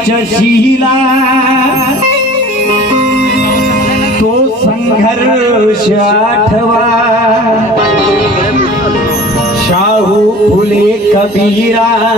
आयुष्य तो संघर्ष आठवा. शाहू फुले कबीरा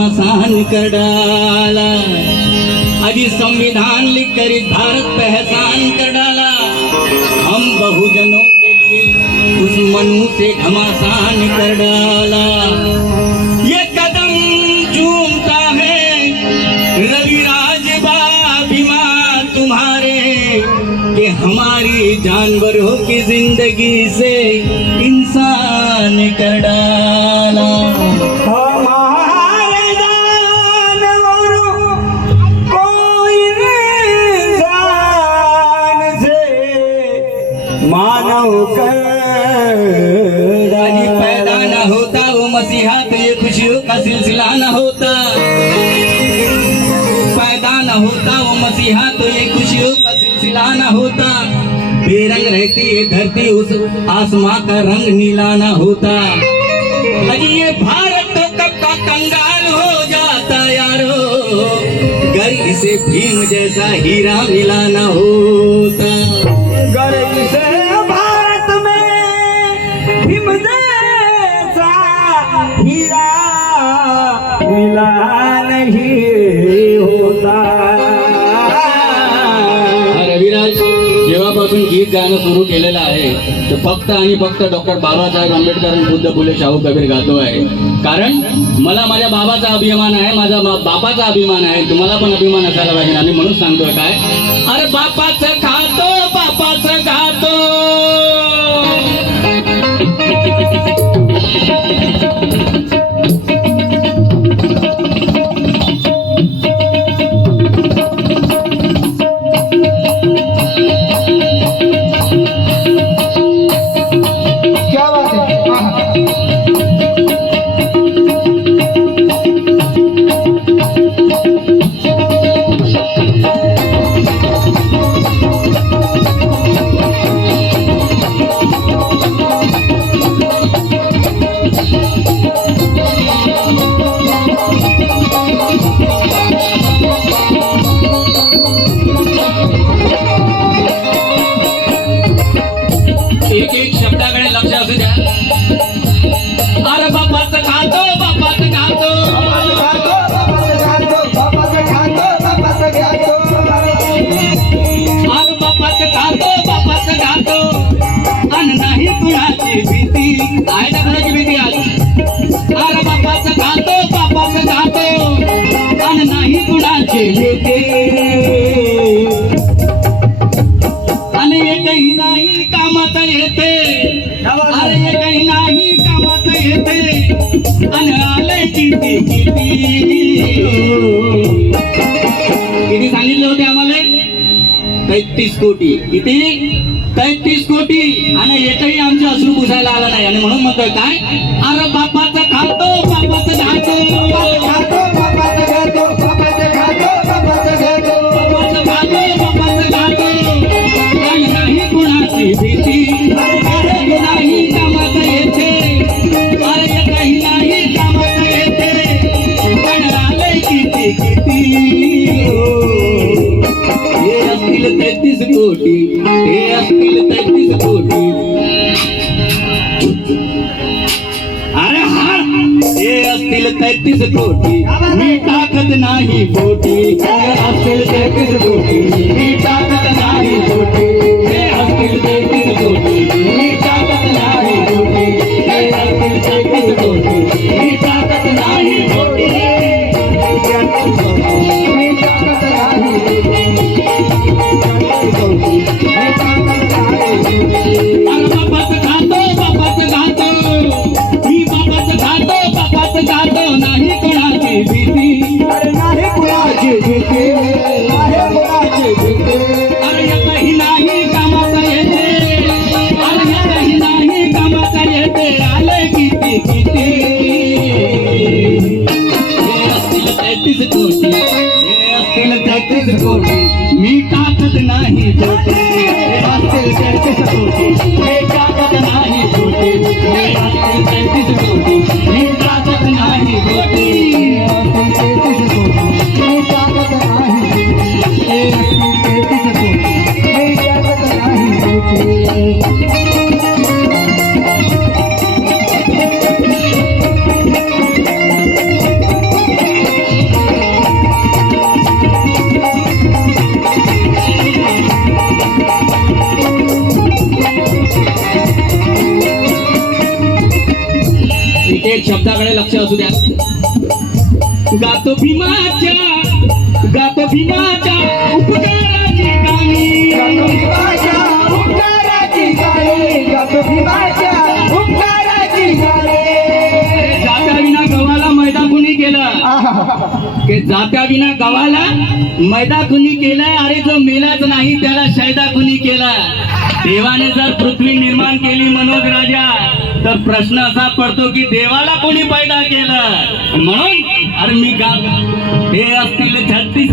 घमासान कर डाला। अभी संविधान लिखकर इस भारत पहचान कर डाला। हम बहुजनों के लिए उस मनु से घमासान कर डाला। ये कदम चूमता है, रविराज भीमा तुम्हारे, कि हमारी जानवरों की ज़िंदगी से रहती ये धरती, उस आसमां का रंग नीला न होता। अजी ये भारत तो कब का कंगाल हो जाता यारो। घर इसे भीम जैसा हीरा मिला न होता। गर्व से भारत में भीम जैसा हीरा मिला नहीं होता। गाणं सुरू केलेलं आहे. तर फक्त आणि फक्त डॉक्टर बाबासाहेब आंबेडकर आणि बुद्ध फुले शाहू कबीर गातो आहे. कारण मला माझ्या बाबाचा अभिमान आहे माझा बापाचा अभिमान आहे. तुम्हाला पण अभिमान असायला पाहिजे. आणि म्हणून सांगतोय काय? अरे बापाचं खातो नाही कुणाचे भीती अरे एकही नाही कामात येते. अरे एकही नाही कामात येते. आणि आले किती किती. किती सांगितले होते आम्हाला? तेहतीस कोटी. किती? तेहतीस कोटी. आणि एकही आमचे अश्रू पुसायला आला नाही. आणि म्हणून म्हणतोय काय? अरे बापाचं खातो बापाचं खातो बापाचं खातो नाही कोटी जात्या विना गव्हाला मैदा कुणी केलं की जात्या विना गव्हाला मैदा कुणी केलं. अरे जो मेलाच नाही त्याला शैदा कुणी केला. देवाने जर पृथ्वी निर्माण केली मनोज राजा तर प्रश्न असा पडतो की देवाला कोणी पैदा केलं? म्हणून अरे मी गा हे असतील छत्तीस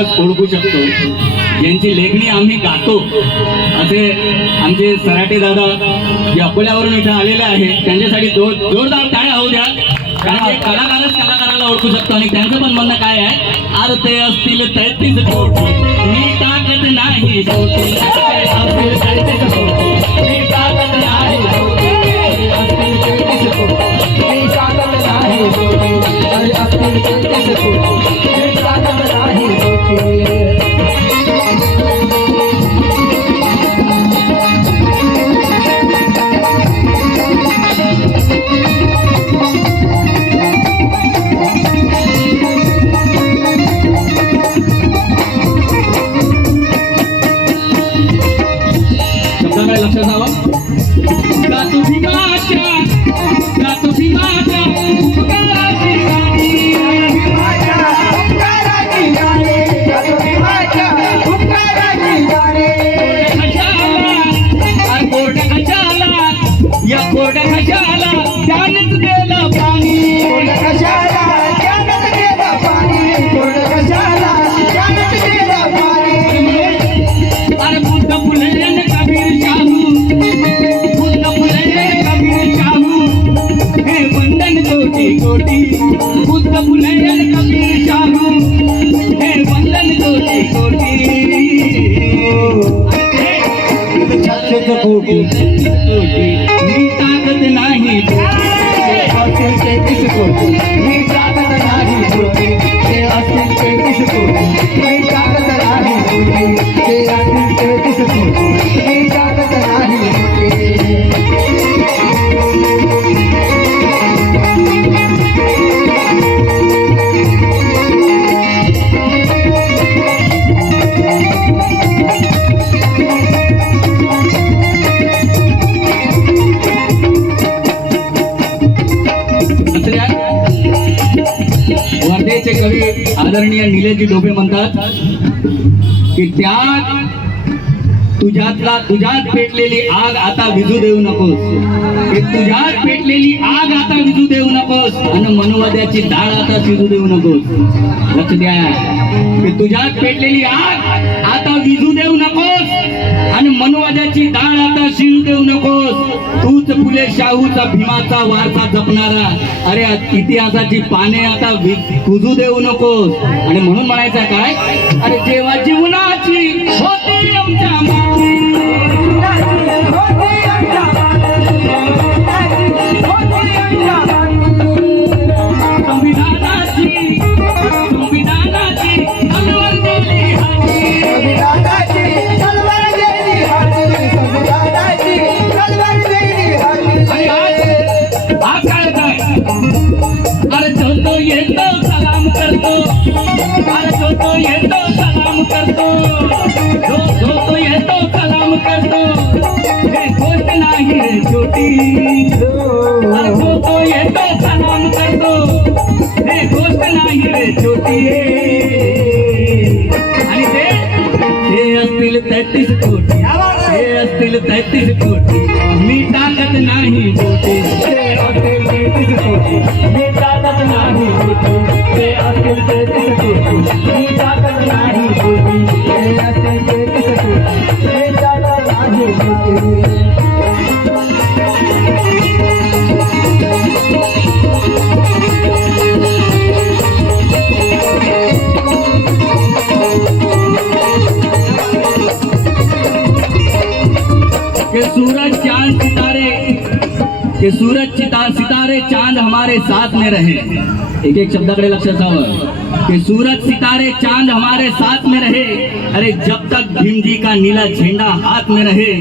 एक ओळखू शकतो. यांची लेखणी आम्ही गातो. असे आमचे सराटे दादा जे अकोल्यावरून इथे आलेले आहेत. त्यांच्यासाठी जोर जोरदार टाळ्या होऊ द्या. कारण ते कलाकारच कलाकाराला ओळखू शकतो आणि त्यांचं पण म्हणणं काय आहे? अरे ते असतील तैतीस कोटी. मी टाकत नाही. Thank you. असतील कोटी मी ताकत नाही. वर्धेचे कवी आदरणीय निलेजी डोबे म्हणतात की त्यात तुझ्यातला तुझ्यात पेटलेली आग आता विजू देऊ नकोस. तुझ्यात पेटलेली आग आता विजू देऊ नकोस. आणि मनोवाद्याची डाळ आता शिजू देऊ नकोस. लक्ष द्या. तुझ्यात पेटलेली आग आता विजू देऊ नकोस. आणि मनोवाद्याची डाळ जीव देऊ नकोस. तूच फुले शाहूचा भीमाचा वारसा जपणारा. अरे इतिहासाची पाने आता कुजू देऊ नकोस. आणि म्हणून म्हणायचं काय? अरे जेव्हा जीवनाची होती आमच्या करतो. जो जो तो येतो सलाम करतो. हे गोष्ट नाही रे छोटी. अरे जो तो येतो सलाम करतो. हे गोष्ट नाही रे छोटी. आणि ते? हे असतील तेहतीस कोटी. हे असतील तेहतीस कोटी. मी टाकत नाही छोटी कि सूरज चिता सितारे चाँद हमारे साथ में रहे। एक एक शब्दाकडे लक्ष असावं कि सूरज सितारे चाँद हमारे साथ में रहे। अरे जब तक भीम जी का नीला झंडा हाथ में रहे,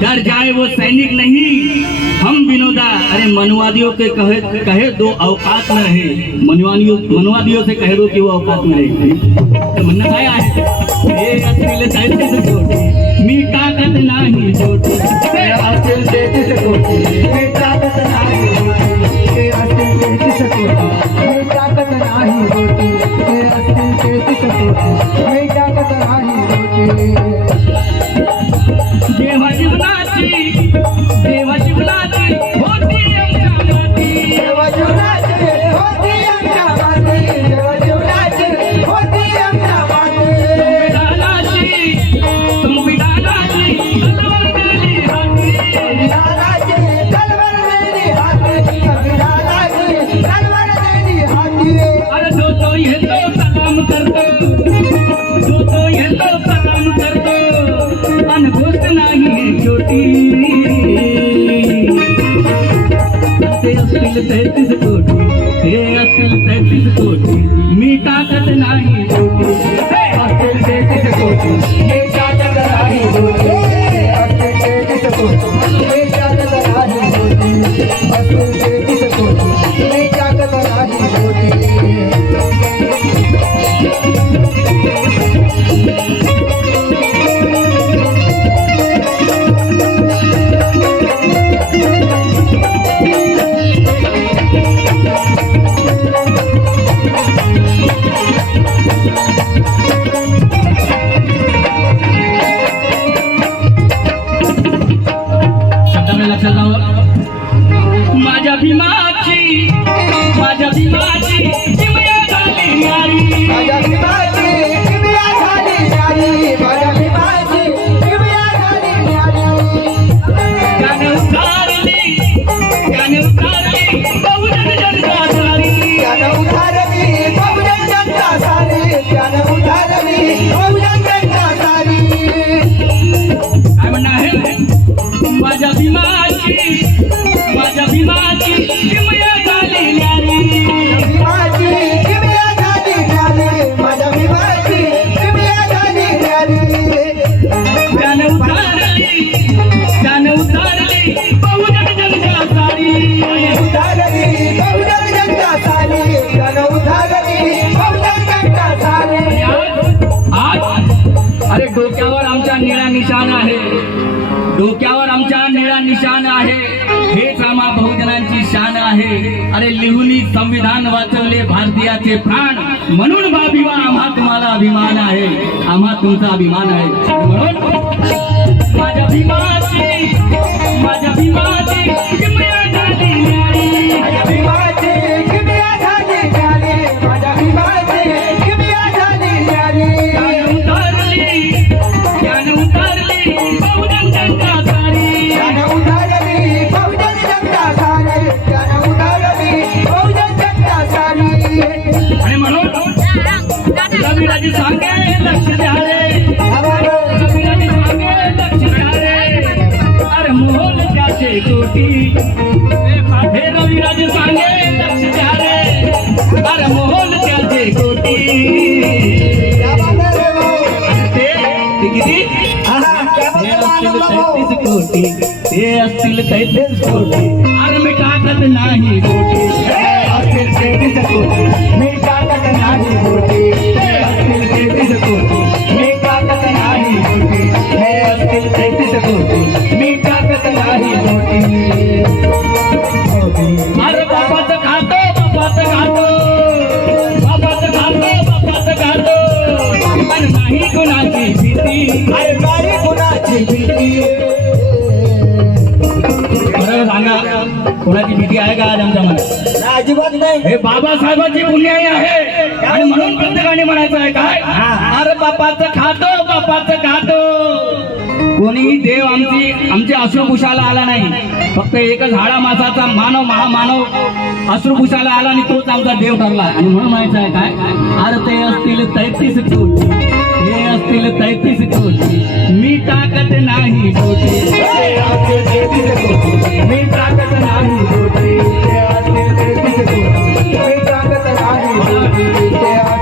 डर जाए वो सैनिक नहीं। हम विनोदा, अरे मनवादियों के कहे कहे दो अवकात में रहे। मनवादियों मनवादियों से कह दो कि वो अवकात में रहे। म्हणणं काय आहे हे असतील तेहतीस कोटी मी टाकत नाही जोटी ते कोटी हे असतील तेहतीस कोटी. मी काय शान आहे. हेच आम्हा बहुजनांची शान आहे. अरे लिहुनी संविधान वाचवले भारतीयाचे प्राण. म्हणून बाबीवा आम्हा तुम्हाला अभिमान आहे. आम्हा तुमचा अभिमान आहे. म्हणून माझ्या भीमाची माझ्या भीमाची कोटी. ते असतील तैतेच कोटी. आणि मी टाकत नाही कोटी. असतील तैतीस कोटी. मी बाबासाहेबांची मुलगी आहे. आणि म्हणून प्रत्येकाने म्हणायचं आहे काय? अरे बापाचं खातो बापाचं खातो. कोणीही देव आमची आमच्या अश्रुभूषाला आला नाही. फक्त एक झाडा माणसाचा मानव महामानव अश्रुभूषाला आला आणि तोच आमचा देव ठरला. आणि म्हणून म्हणायचं आहे काय? अरे ते असतील तैतीस चूल. हे असतील तैतीस चूल. मी ताकद नाही मी ताकद नाही मिटागत रानी